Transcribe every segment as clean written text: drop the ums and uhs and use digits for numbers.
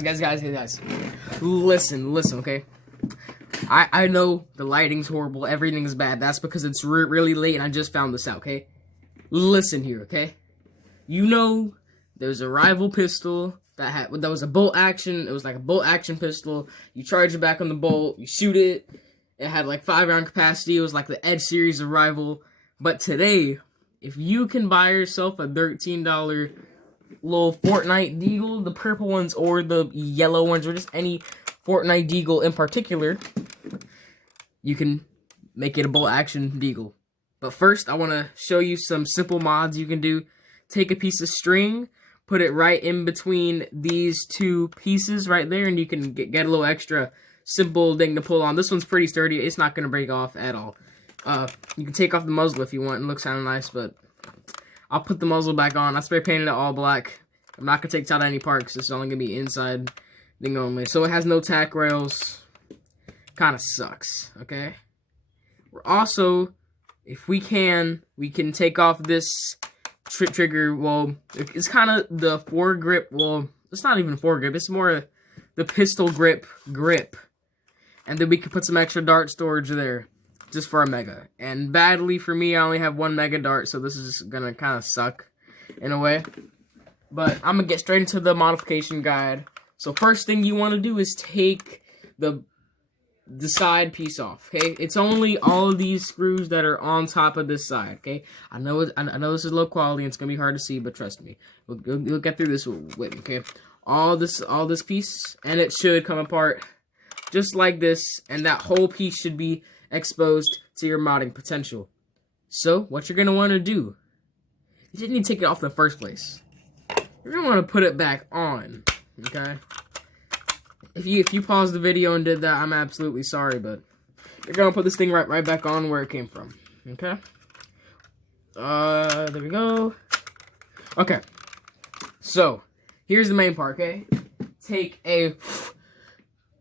Guys. Listen, okay? I know the lighting's horrible, everything's bad. That's because it's really late and I just found this out, okay? Listen here, okay? You know, there's a rival pistol that was a bolt action. It was like a bolt action pistol. You charge it back on the bolt, you shoot it. It had like 5-round capacity. It was like the Edge series of rival. But today, if you can buy yourself a $13 little Fortnite Deagle, the purple ones or the yellow ones, or just any Fortnite Deagle in particular, you can make it a bolt action Deagle. But first, I want to show you some simple mods you can do. Take a piece of string, put it right in between these two pieces right there, and you can get a little extra simple thing to pull on. This one's pretty sturdy. It's not going to break off at all. You can take off the muzzle if you want. It looks kind of nice, but I'll put the muzzle back on. I spray painted it all black. I'm not going to take out any parts. It's only going to be inside thing only. So it has no tack rails. Kind of sucks, okay? We're also, if we can take off this trigger. Well, it's kind of the foregrip. Well, it's not even foregrip. It's more the pistol grip. And then we can put some extra dart storage there, just for a mega. And badly for me, I only have 1 mega dart, so this is gonna kind of suck, in a way. But I'm gonna get straight into the modification guide. So first thing you want to do is take the side piece off, okay? It's only all of these screws that are on top of this side, okay? I know this is low quality and it's gonna be hard to see, but trust me, you'll get through this with me, okay? All this piece, and it should come apart just like this, and that whole piece should be exposed to your modding potential. So, what you're going to want to do, you didn't need to take it off in the first place. You're going to want to put it back on, okay? If you paused the video and did that, I'm absolutely sorry, but you're going to put this thing right back on where it came from, okay? There we go. Okay, so, here's the main part, okay?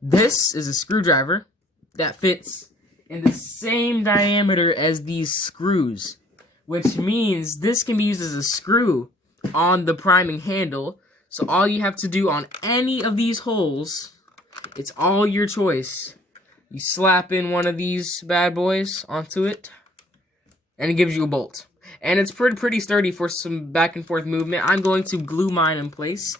This is a screwdriver that fits in the same diameter as these screws, which means this can be used as a screw on the priming handle. So all you have to do on any of these holes, it's all your choice. You slap in one of these bad boys onto it, and it gives you a bolt. And it's pretty sturdy for some back and forth movement. I'm going to glue mine in place.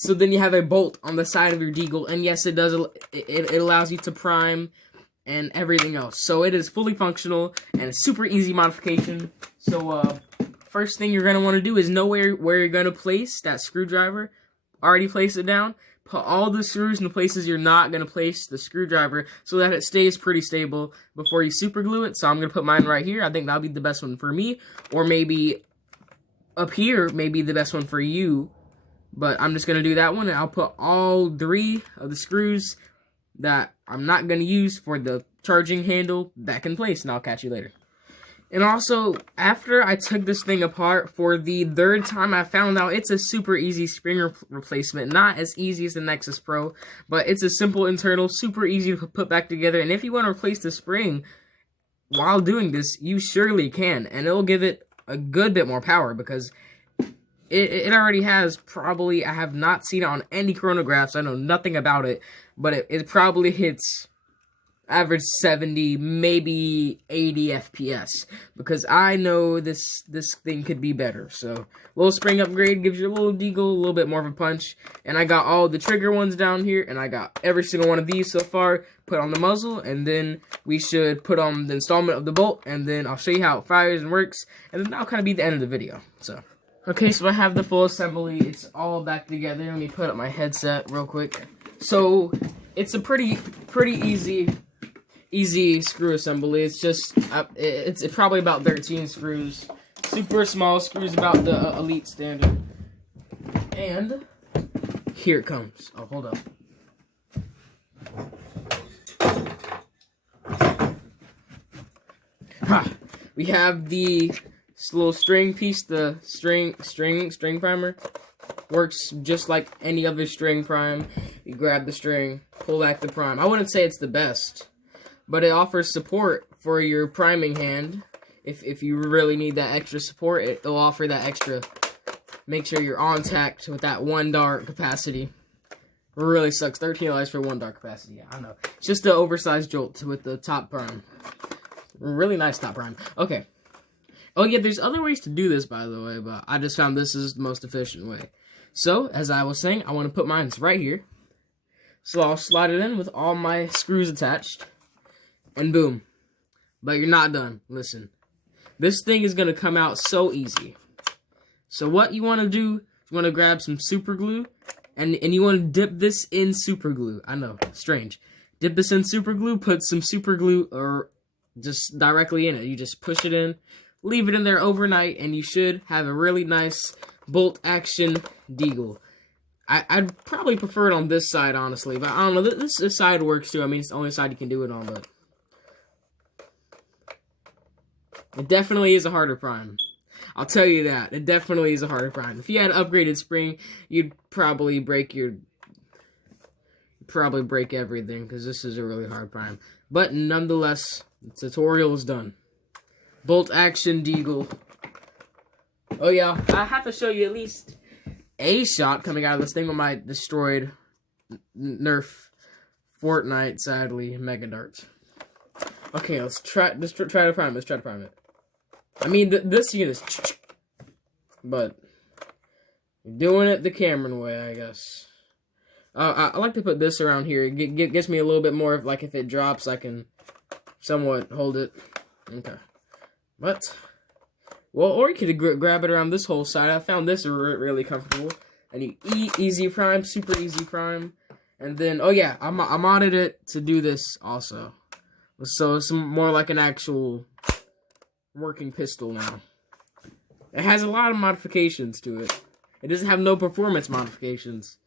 So then you have a bolt on the side of your Deagle, and yes, it does. It allows you to prime and everything else. So it is fully functional and a super easy modification. So first thing you're gonna want to do is know where you're gonna place that screwdriver. Already place it down. Put all the screws in the places you're not gonna place the screwdriver, so that it stays pretty stable before you super glue it. So I'm gonna put mine right here. I think that'll be the best one for me, or maybe up here, maybe the best one for you. But I'm just going to do that one, and I'll put all 3 of the screws that I'm not going to use for the charging handle back in place, and I'll catch you later. And also, after I took this thing apart for the 3rd time, I found out it's a super easy spring replacement. Not as easy as the Nexus Pro, but it's a simple internal, super easy to put back together. And if you want to replace the spring while doing this, you surely can, and it'll give it a good bit more power, because it already has probably, I have not seen it on any chronographs, I know nothing about it, but it probably hits average 70, maybe 80 FPS, because I know this thing could be better. So, little spring upgrade gives your little Deagle a little bit more of a punch, and I got all the trigger ones down here, and I got every single one of these so far put on the muzzle, and then we should put on the installment of the bolt, and then I'll show you how it fires and works, and then that'll kind of be the end of the video, so. Okay, so I have the full assembly. It's all back together. Let me put up my headset real quick. So, it's a pretty easy screw assembly. It's just, it's probably about 13 screws. Super small screws, about the Elite standard. And, here it comes. Oh, hold up. Ha! We have the little string piece, the string primer. Works just like any other string prime. You grab the string, pull back the prime. I wouldn't say it's the best, but it offers support for your priming hand. If you really need that extra support, it'll offer that extra. Make sure you're on tact with that 1 dart capacity. Really sucks. 13 lives for 1 dark capacity. Yeah, I know. It's just an oversized jolt with the top prime. Really nice top prime. Okay. Oh yeah, there's other ways to do this, by the way, but I just found this is the most efficient way. So, as I was saying, I want to put mine right here. So I'll slide it in with all my screws attached. And boom. But you're not done. Listen. This thing is going to come out so easy. So what you want to do, you want to grab some super glue. And you want to dip this in super glue. I know, strange. Dip this in super glue, put some super glue or just directly in it. You just push it in, leave it in there overnight, and you should have a really nice bolt action deagle. I'd probably prefer it on this side, honestly, but I don't know. This side works too. I mean, it's the only side you can do it on, but it definitely is a harder prime. I'll tell you that. It definitely is a harder prime. If you had an upgraded spring, you'd probably break everything, because this is a really hard prime. But nonetheless, the tutorial is done. Bolt action deagle. Oh yeah, I have to show you at least a shot coming out of this thing with my destroyed Nerf Fortnite, sadly, Mega Dart. Okay, let's try to prime it. Let's try to prime it. I mean, this unit is... But... doing it the Cameron way, I guess. I like to put this around here. It gets me a little bit more of, like, if it drops, I can somewhat hold it. Okay. But... well, or you could grab it around this whole side. I found this really comfortable. And you easy prime, super easy prime. And then, oh yeah, I modded it to do this also. So it's more like an actual working pistol now. It has a lot of modifications to it. It doesn't have no performance modifications,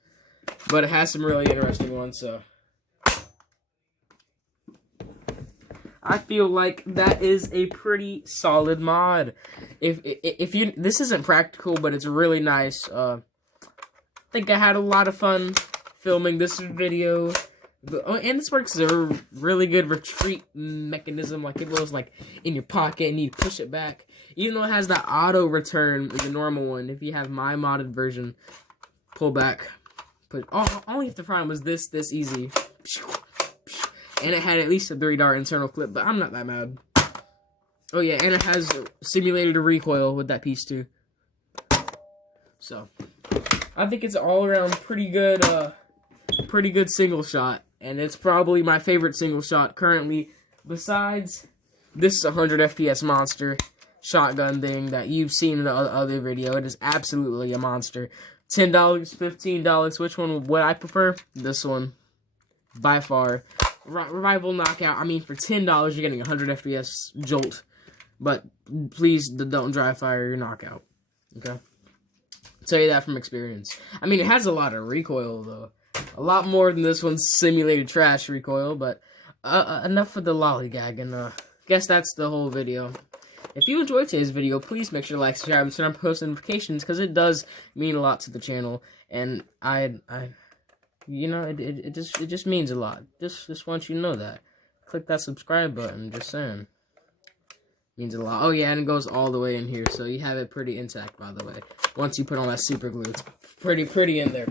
but it has some really interesting ones, so I feel like that is a pretty solid mod. If you, this isn't practical, but it's really nice. I think I had a lot of fun filming this video. And this works as a really good retreat mechanism. Like, it goes, like, in your pocket and you push it back. Even though it has that auto return, the normal one, if you have my modded version, pull back. Only if the prime was this easy. And it had at least a 3-dart internal clip, but I'm not that mad. Oh yeah, and it has simulated a recoil with that piece too. So, I think it's all around pretty good single shot. And it's probably my favorite single shot currently. Besides, this is a 100 FPS monster shotgun thing that you've seen in the other video. It is absolutely a monster. $10, $15. Which one would I prefer? This one. By far. Rival knockout. I mean, for $10, you're getting a 100 FPS jolt. But please don't dry fire your knockout. Okay? I'll tell you that from experience. I mean, it has a lot of recoil, though. A lot more than this one's simulated trash recoil, but enough for the lollygag, and guess that's the whole video. If you enjoyed today's video, please make sure to like, subscribe, and turn on post notifications, because it does mean a lot to the channel, and you know, it just means a lot. Just want you to know that. Click that subscribe button, just saying. Means a lot. Oh yeah, and it goes all the way in here, so you have it pretty intact, by the way. Once you put on that super glue, it's pretty in there.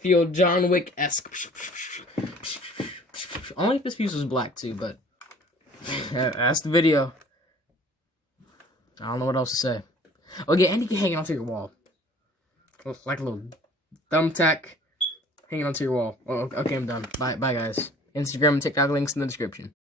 Feel John Wick-esque. Only if this piece was black too, but that's the video. I don't know what else to say. Oh yeah, and you can hang it onto your wall. Like a little thumbtack hanging onto your wall. Oh, okay, I'm done. Bye guys. Instagram and TikTok links in the description.